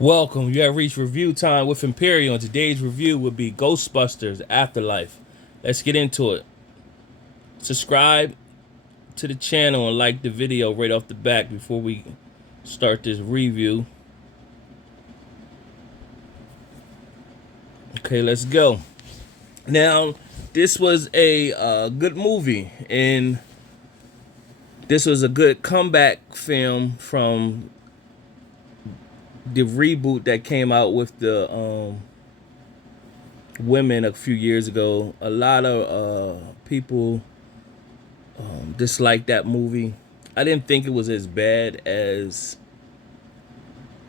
Welcome. You have reached review time with Imperial, and today's review will be Ghostbusters Afterlife. Let's get into it. Subscribe to the channel and like the video right off the bat before we start this review. Okay, let's go. Now, this was a good movie, and this was a good comeback film from the reboot that came out with the women a few years ago. A lot of people disliked that movie. I didn't think it was as bad as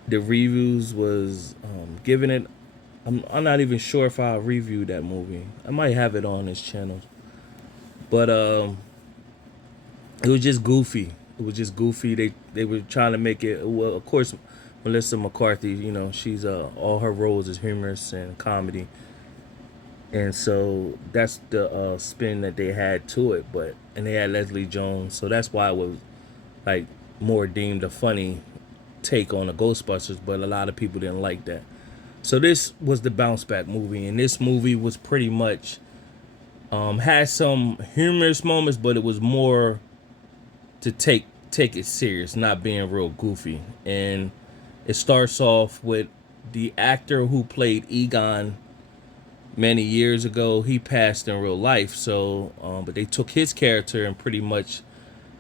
the reviews was giving it. I'm not even sure if I'll review that movie. I might have it on this channel, but it was just goofy. It was just goofy. They were trying to make it. Well, of course, Melissa McCarthy. She's all her roles is humorous and comedy, and so that's the spin that they had to it. And they had Leslie Jones, so that's why it was like more deemed a funny take on the Ghostbusters. But a lot of people didn't like that. So this was the bounce back movie, and this movie was pretty much had some humorous moments, but it was more to take it serious, not being real goofy. And it starts off with the actor who played Egon many years ago. He passed in real life, so but they took his character and pretty much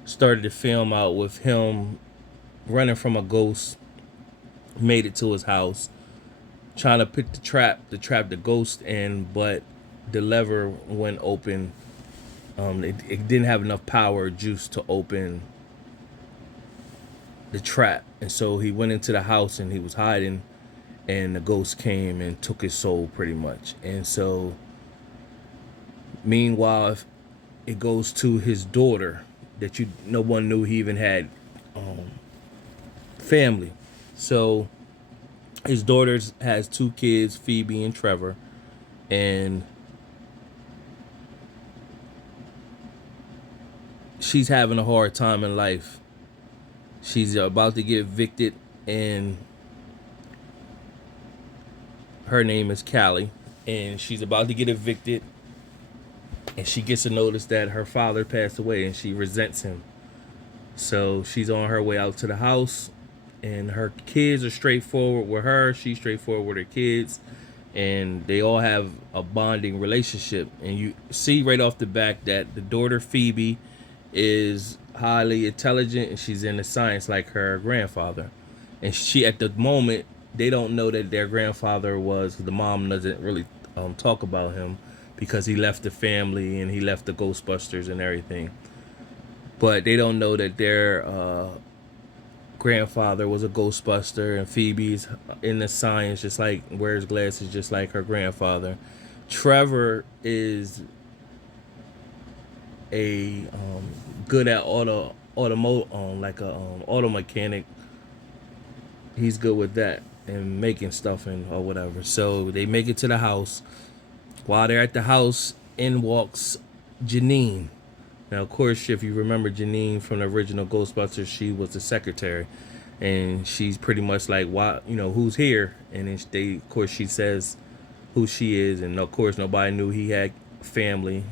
started the film out with him running from a ghost, made it to his house, trying to pick to trap the ghost in, but the lever went open. It didn't have enough power or juice to open the trap, and so he went into the house and he was hiding, and the ghost came and took his soul pretty much. And so, meanwhile, it goes to his daughter that no one knew he even had family. So his daughter has two kids, Phoebe and Trevor, and she's having a hard time in life. She's about to get evicted, and her name is Callie, and she's about to get evicted, and she gets a notice that her father passed away, and she resents him. So she's on her way out to the house, and her kids are straightforward with her. She's straightforward with her kids, and they all have a bonding relationship. And you see right off the back that the daughter Phoebe is highly intelligent, and she's into science like her grandfather. And she, at the moment, they don't know that their grandfather was. The mom doesn't really talk about him because he left the family and he left the Ghostbusters and everything. But they don't know that their grandfather was a Ghostbuster, and Phoebe's into science, just like wears glasses, just like her grandfather. Trevor is a good at auto mechanic. He's good with that and making stuff or whatever. So they make it to the house. While they're at the house, in walks Janine. Now, of course, if you remember Janine from the original Ghostbusters, she was the secretary, and she's pretty much like, "Why, who's here?" And then of course, she says who she is, and of course, nobody knew he had family,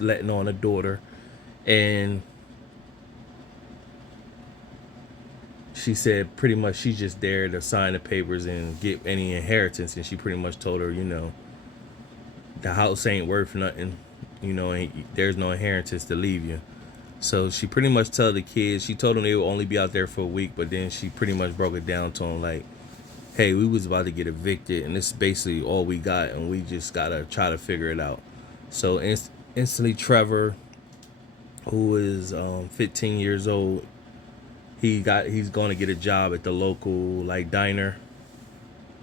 letting on a daughter, and she said pretty much she's just there to sign the papers and get any inheritance, and she pretty much told her, the house ain't worth nothing, there's no inheritance to leave you. So she pretty much told the kids, she told them they would only be out there for a week, but then she pretty much broke it down to them like, hey, we was about to get evicted, and this is basically all we got, and we just gotta try to figure it out. So instantly Trevor, who is 15 years old, he's going to get a job at the local like diner.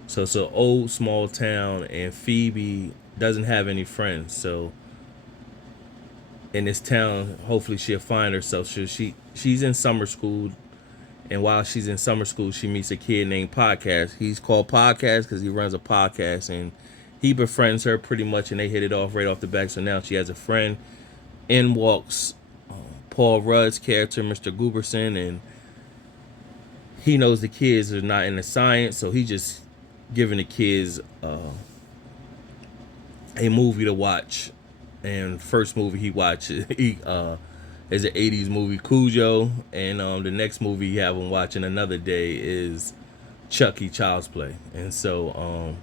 So it's an old small town, and Phoebe doesn't have any friends. So in this town, hopefully she'll find herself. She's in summer school, and while she's in summer school, she meets a kid named Podcast. He's called Podcast because he runs a podcast, and he befriends her pretty much, and they hit it off right off the back. So now she has a friend. In walks Paul Rudd's character, Mr. Gooberson, and he knows the kids are not into science, so he just giving the kids a movie to watch. And first movie he watches he is an 80s movie, Cujo, and the next movie he have him watching another day is Chucky Child's Play. And so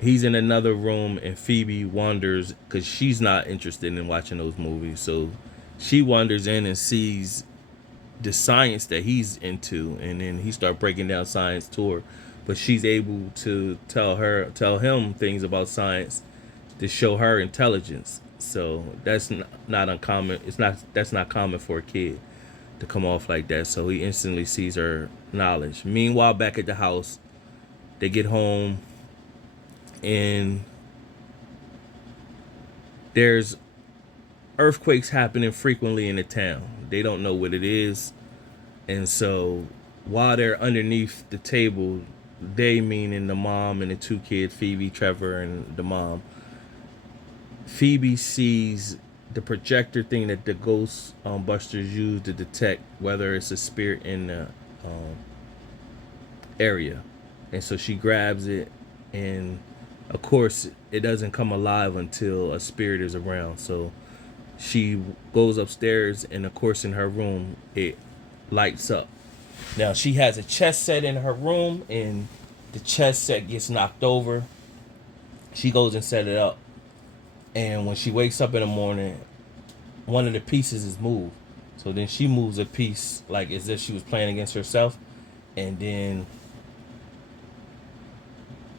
he's in another room, and Phoebe wanders because she's not interested in watching those movies. So she wanders in and sees the science that he's into, and then he start breaking down science to her. But she's able to tell him things about science to show her intelligence. So that's not uncommon. That's not common for a kid to come off like that. So he instantly sees her knowledge. Meanwhile, back at the house, they get home and there's earthquakes happening frequently in the town. They don't know what it is. And so while they're underneath the table, they meaning the mom and the two kids, Phoebe, Trevor, and the mom, Phoebe sees the projector thing that the Ghostbusters use to detect whether it's a spirit in the area. And so she grabs it, and of course, it doesn't come alive until a spirit is around. So she goes upstairs, and of course, in her room, it lights up. Now, she has a chess set in her room, and the chess set gets knocked over. She goes and set it up. And when she wakes up in the morning, one of the pieces is moved. So then she moves a piece like as if she was playing against herself. And then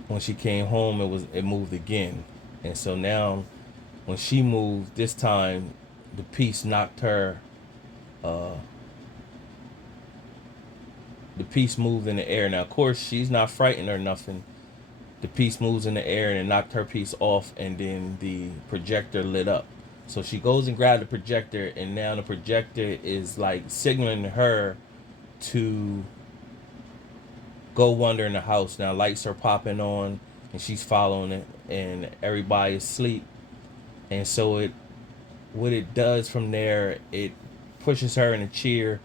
when she came home, it moved again. And so now when she moved this time, the piece knocked her the piece moved in the air. Now of course she's not frightened or nothing. The piece moves in the air and it knocked her piece off, and then the projector lit up. So she goes and grabs the projector, and now the projector is like signaling her to go wander in the house. Now lights are popping on, and she's following it, and everybody is asleep. And so what it does from there, it pushes her in a chair,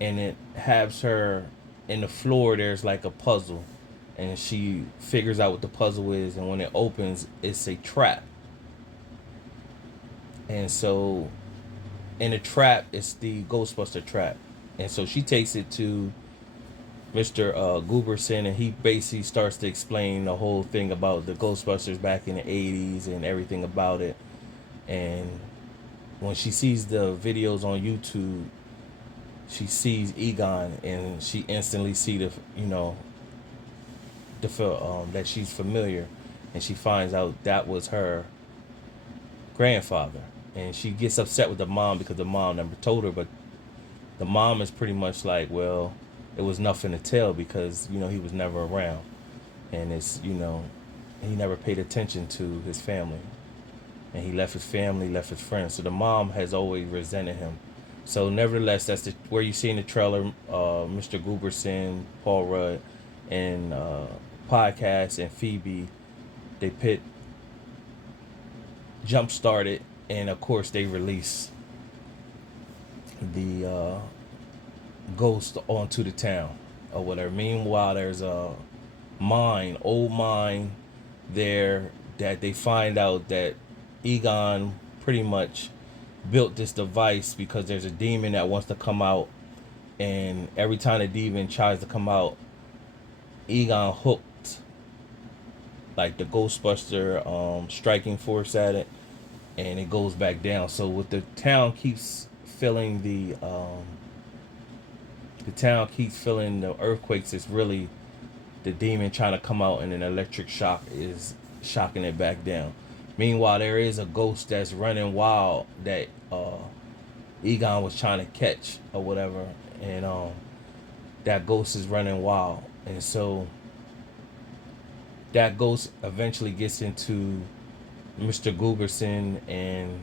and it has her in the floor. There's like a puzzle, and she figures out what the puzzle is, and when it opens, it's a trap. And so in the trap, it's the Ghostbuster trap. And so she takes it to Mr. Gooberson, and he basically starts to explain the whole thing about the Ghostbusters back in the 80s and everything about it. And when she sees the videos on YouTube, she sees Egon, and she instantly see that she's familiar, and she finds out that was her grandfather. And she gets upset with the mom because the mom never told her, but the mom is pretty much like, well, it was nothing to tell because he was never around, and he never paid attention to his family, and he left his family, left his friends. So the mom has always resented him. So nevertheless, that's where you see in the trailer, Mr. Gooberson, Paul Rudd, and podcast and Phoebe, they jump started, and of course they release the ghost onto the town or whatever. Meanwhile, there's a old mine there that they find out that Egon pretty much built this device because there's a demon that wants to come out, and every time the demon tries to come out, Egon hooked like the Ghostbuster striking force at it, and it goes back down. So what the town keeps feeling the earthquakes is really the demon trying to come out, and an electric shock is shocking it back down. Meanwhile, there is a ghost that's running wild that Egon was trying to catch or whatever, and that ghost is running wild, and so that ghost eventually gets into Mr. Gooberson, and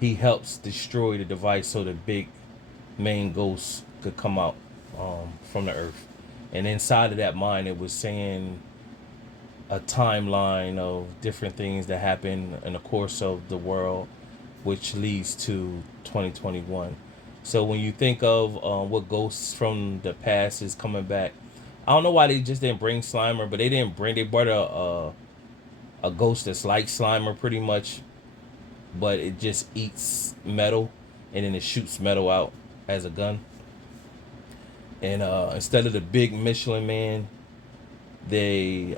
he helps destroy the device so the big main ghost could come out from the earth. And inside of that mine, it was saying a timeline of different things that happen in the course of the world, which leads to 2021. So when you think of what ghosts from the past is coming back, I don't know why they just didn't bring Slimer, but they brought a ghost that's like Slimer pretty much, but it just eats metal and then it shoots metal out as a gun. And instead of the big Michelin Man, they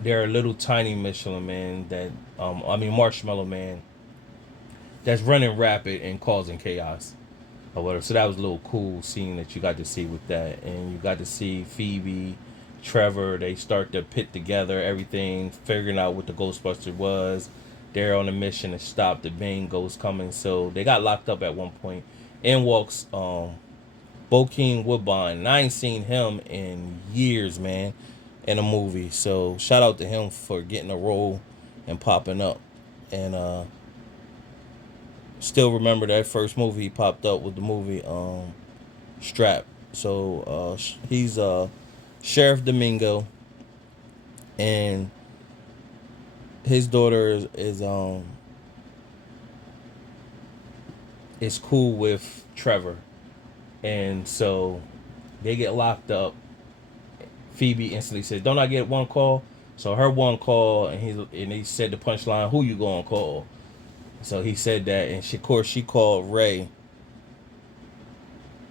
they're a little tiny Michelin Man that Marshmallow Man that's running rapid and causing chaos or whatever. So that was a little cool scene that you got to see with that, and you got to see Phoebe, Trevor. They start to pit together everything, figuring out what the Ghostbuster was. They're on a mission to stop the main ghost coming. So they got locked up at one point. In walks Bokeem Woodbine. And I ain't seen him in years, man, in a movie. So shout out to him for getting a role and popping up. And still remember that first movie he popped up with the movie Strap. So he's Sheriff Domingo, and his daughter is cool with Trevor, and so they get locked up. Phoebe instantly said, "Don't I get one call?" So her one call, and he said the punchline, "Who you gonna call?" So he said that, and of course she called Ray,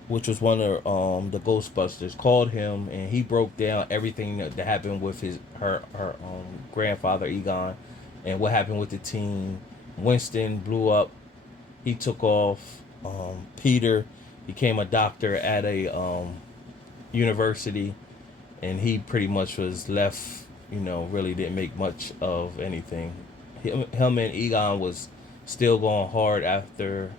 which was one of the Ghostbusters, called him, and he broke down everything that happened with her grandfather Egon, and what happened with the team. Winston blew up. He took off. Peter became a doctor at a university, and he pretty much was left. Really didn't make much of anything. Him and Egon was still going hard after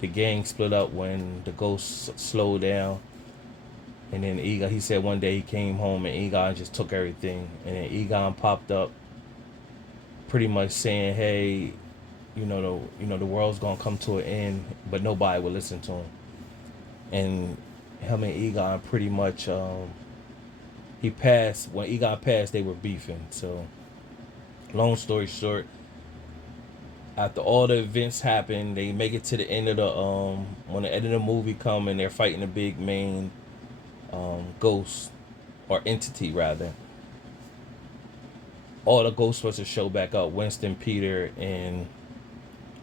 the gang split up when the ghosts slowed down. And then Egon, he said one day he came home and Egon just took everything. And then Egon popped up, pretty much saying, "Hey, the world's gonna come to an end," but nobody would listen to him. And him and Egon pretty much, he passed. When Egon passed, they were beefing. So, long story short, after all the events happen, they make it to the end of the when the end of the movie come and they're fighting the big main ghost or entity rather. All the Ghostbusters show back up: Winston, Peter, and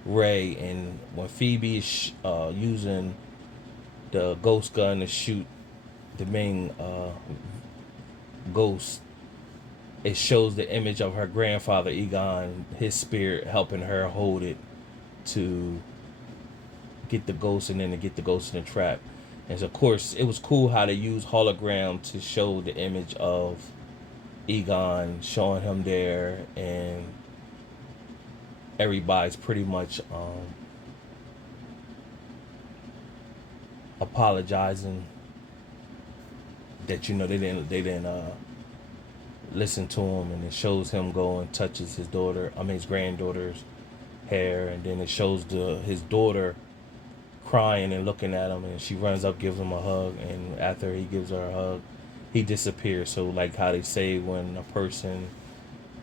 Ray. And when Phoebe is using the ghost gun to shoot the main ghost, it shows the image of her grandfather Egon, his spirit helping her hold it to get the ghost, and then to get the ghost in the trap. And so, of course, it was cool how they used hologram to show the image of Egon, showing him there, and everybody's pretty much apologizing that they didn't listen to him, and it shows him go and touches his granddaughter's hair, and then it shows his daughter crying and looking at him, and she runs up, gives him a hug, and after he gives her a hug, he disappears. So like how they say when a person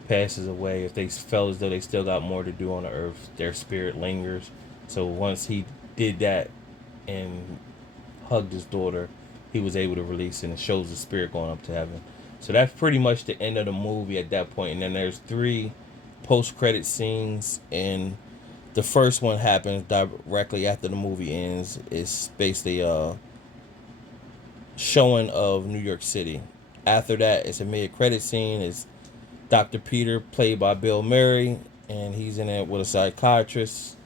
passes away, if they felt as though they still got more to do on the earth, their spirit lingers. So once he did that and hugged his daughter, he was able to release it, and it shows the spirit going up to heaven. So that's pretty much the end of the movie at that point. And then there's 3 post-credit scenes, and the first one happens directly after the movie ends. It's basically a showing of New York City. After that, it's a mid-credit scene. It's Dr. Peter, played by Bill Murray, and he's in it with a psychiatrist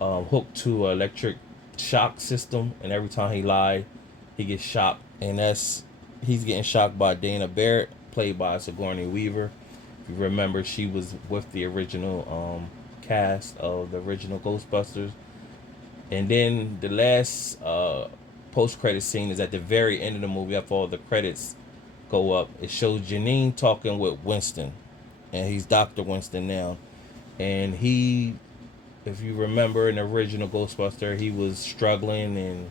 hooked to an electric shock system, and every time he lied, he gets shocked. And he's getting shocked by Dana Barrett, played by Sigourney Weaver. If you remember, she was with the original cast of the original Ghostbusters. And then the last post-credit scene is at the very end of the movie. After all the credits go up, it shows Janine talking with Winston, and he's Dr. Winston now. And he, if you remember in the original Ghostbuster, he was struggling and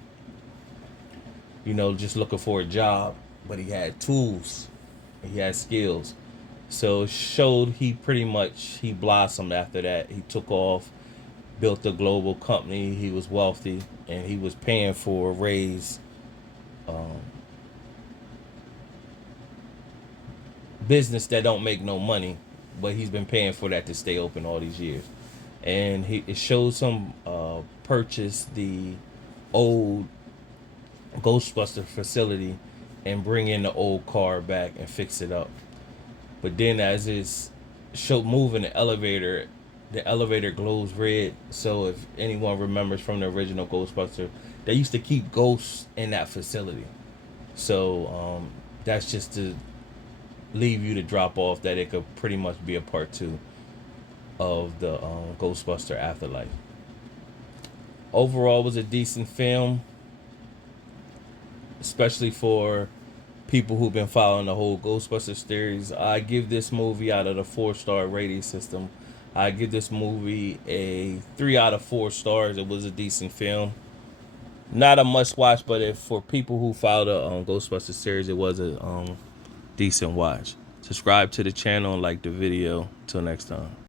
just looking for a job, but he had tools, he had skills. So it showed he blossomed after that. He took off, built a global company. He was wealthy, and he was paying for a raise business that don't make no money, but he's been paying for that to stay open all these years. And it shows him purchase the old Ghostbuster facility and bring in the old car back and fix it up. But then as it's show moving the elevator glows red. So if anyone remembers from the original Ghostbuster, they used to keep ghosts in that facility. So that's just to leave you to drop off that it could pretty much be a part two of the Ghostbuster Afterlife. Overall, it was a decent film, especially for people who've been following the whole Ghostbusters series. I give this movie out of the 4-star rating system. I give this movie a 3 out of 4 stars. It was a decent film. Not a must watch, but if for people who follow the Ghostbusters series, it was a decent watch. Subscribe to the channel and like the video. Till next time.